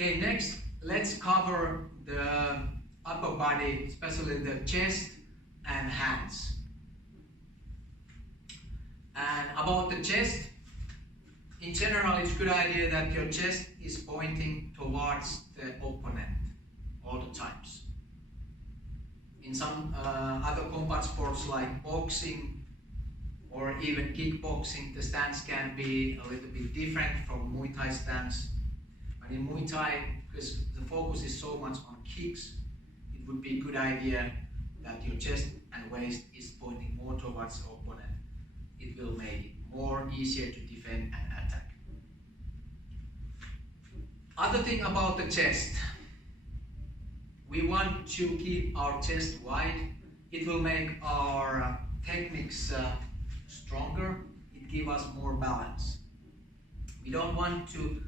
Okay, next let's cover the upper body, especially the chest and hands. And about the chest, in general it's a good idea that your chest is pointing towards the opponent all the times. In some other combat sports like boxing or even kickboxing, the stance can be a little bit different from Muay Thai stance. But in Muay Thai, because the focus is so much on kicks, it would be a good idea that your chest and waist is pointing more towards the opponent. It will make it more easier to defend and attack. Other thing about the chest, we want to keep our chest wide. It will make our techniques stronger. It gives us more balance. We don't want to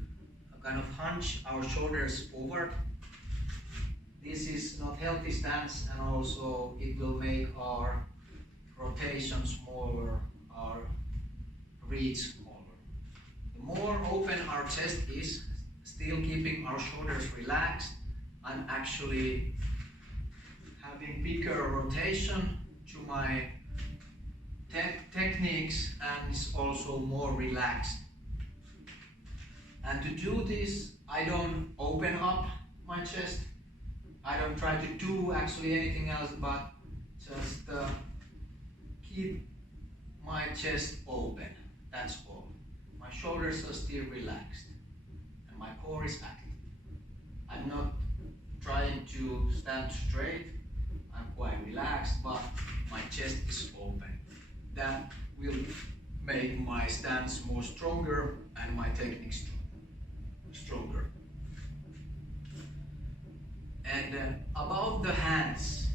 kind of hunch our shoulders forward. This is not healthy stance, and also it will make our rotation smaller, our reach smaller. The more open our chest is, still keeping our shoulders relaxed, I'm actually having bigger rotation to my techniques, and it's also more relaxed. And to do this, I don't open up my chest. I don't try to do actually anything else but just keep my chest open. That's all. My shoulders are still relaxed and my core is active. I'm not trying to stand straight. I'm quite relaxed, but my chest is open. That will make my stance more stronger and my technique stronger. And about the hands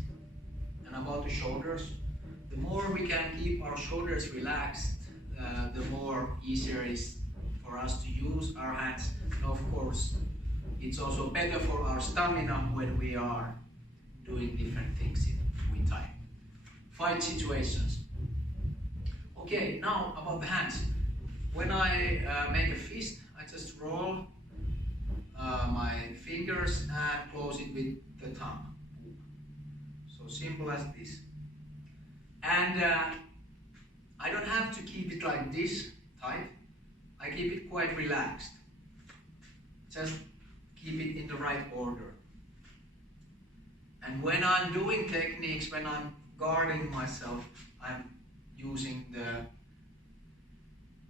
and about the shoulders, the more we can keep our shoulders relaxed, the more easier it is for us to use our hands. And of course, it's also better for our stamina when we are doing different things in Muay Thai. Fight situations. Okay, now about the hands. When I make a fist, I just roll my fingers and close it with the tongue. So simple as this. And I don't have to keep it like this tight. I keep it quite relaxed. Just keep it in the right order. And when I'm doing techniques, when I'm guarding myself, I'm using the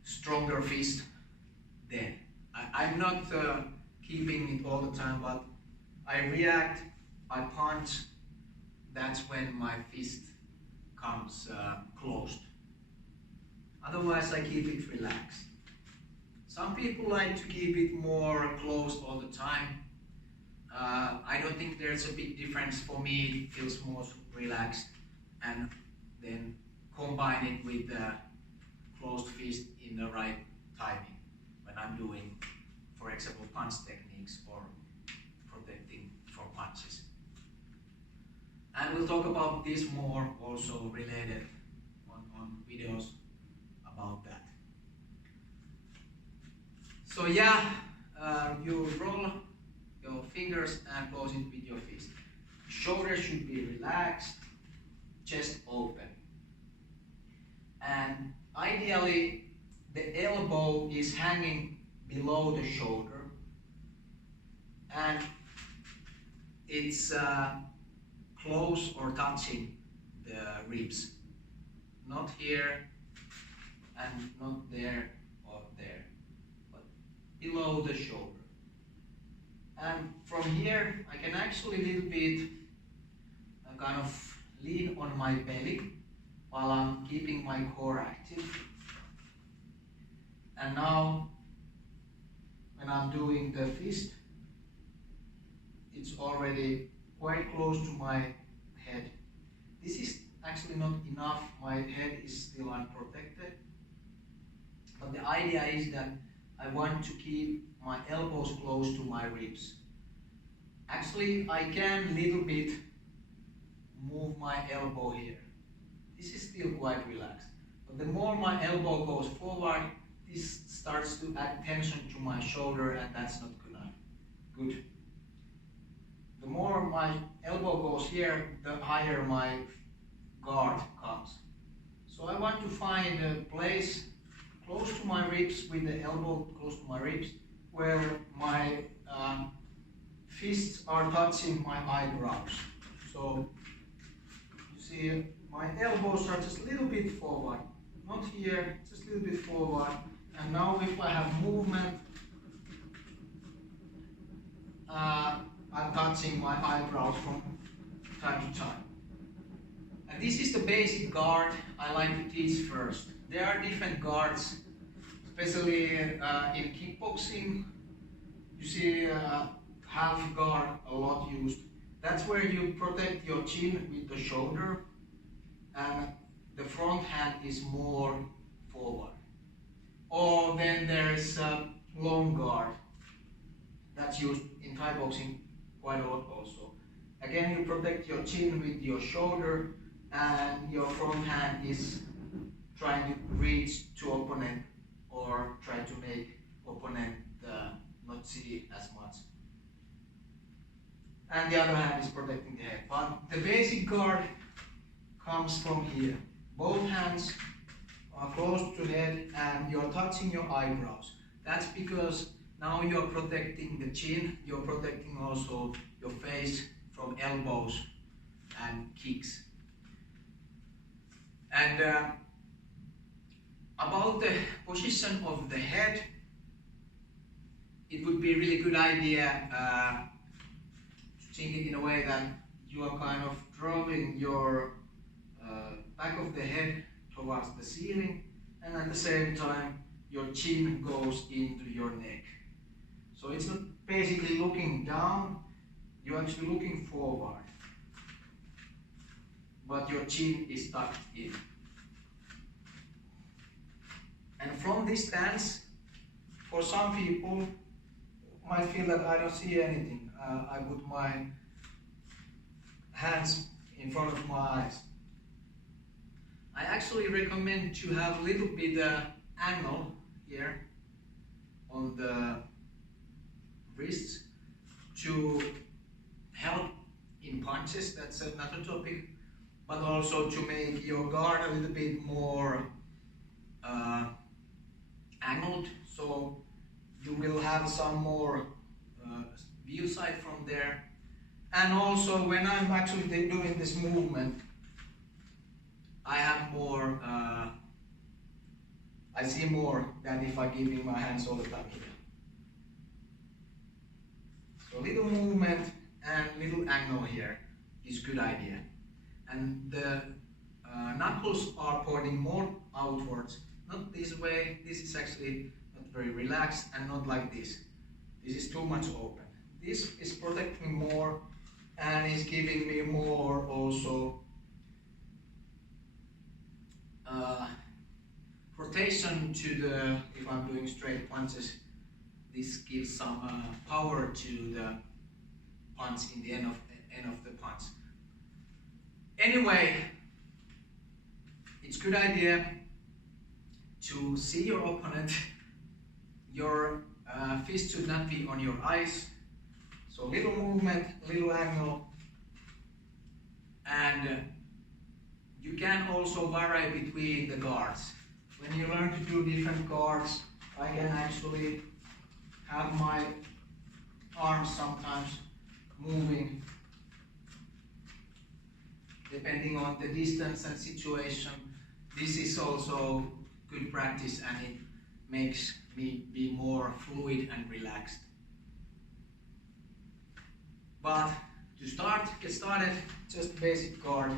stronger fist then. I'm not keeping it all the time, but I react, I punch, that's when my fist comes closed. Otherwise I keep it relaxed. Some people like to keep it more closed all the time. I don't think there's a big difference. For me, it feels more relaxed, and then combine it with the closed fist in the right timing when I'm doing, for example, punch techniques or protecting from punches. And we'll talk about this more also related on videos about that. So yeah, you roll your fingers and close it with your fist. Shoulders should be relaxed, chest open. And ideally, the elbow is hanging below the shoulder, and it's close or touching the ribs. Not here and not there or there, but below the shoulder. And from here, I can actually a little bit kind of lean on my belly while I'm keeping my core active. And now, when I'm doing the fist, it's already quite close to my head. This is actually not enough, my head is still unprotected. But the idea is that I want to keep my elbows close to my ribs. Actually, I can little bit move my elbow here. This is still quite relaxed. But the more my elbow goes forward, this starts to add tension to my shoulder, and that's not Good. The more my elbow goes here, the higher my guard comes. So I want to find a place close to my ribs, with the elbow close to my ribs, where my fists are touching my eyebrows. So you see my elbows are just a little bit forward, not here, just a little bit forward. And now if I have movement, I'm touching my eyebrows from time to time. And this is the basic guard I like to teach first. There are different guards, especially in kickboxing. You see half guard a lot used. That's where you protect your chin with the shoulder, and the front hand is more forward. Or then there's a long guard. That's used in Thai boxing quite a lot also. Again, you protect your chin with your shoulder, and your front hand is trying to reach to opponent or try to make opponent not see as much. And the other hand is protecting the head. But the basic guard comes from here. Both hands are close to the head and you're touching your eyebrows. That's because now you're protecting the chin, you're protecting also your face from elbows and kicks. And about the position of the head, it would be a really good idea to think it in a way that you are kind of drawing your back of the head towards the ceiling, and at the same time your chin goes into your neck. So it's not basically looking down, you're actually looking forward, but your chin is tucked in. And from this stance, for some people might feel that I don't see anything. I put my hands in front of my eyes. I actually recommend to have a little bit angle here on the wrists to help in punches. That's another topic, but also to make your guard a little bit more angled, so you will have some more view side from there. And also when I'm actually doing this movement, I have more, I see more than if I give my hands all the time here. So little movement and little angle here is good idea. And the knuckles are pointing more outwards, not this way. This is actually not very relaxed, and not like this. This is too much open. This is protecting more and is giving me more also rotation to the, if I'm doing straight punches, this gives some power to the punch in the end of the punch. Anyway, it's good idea to see your opponent. Your fist should not be on your eyes. So little movement, little angle, and you can also vary between the guards. When you learn to do different guards, I can actually have my arms sometimes moving depending on the distance and situation. This is also good practice, and it makes me be more fluid and relaxed. But to get started, just basic guard.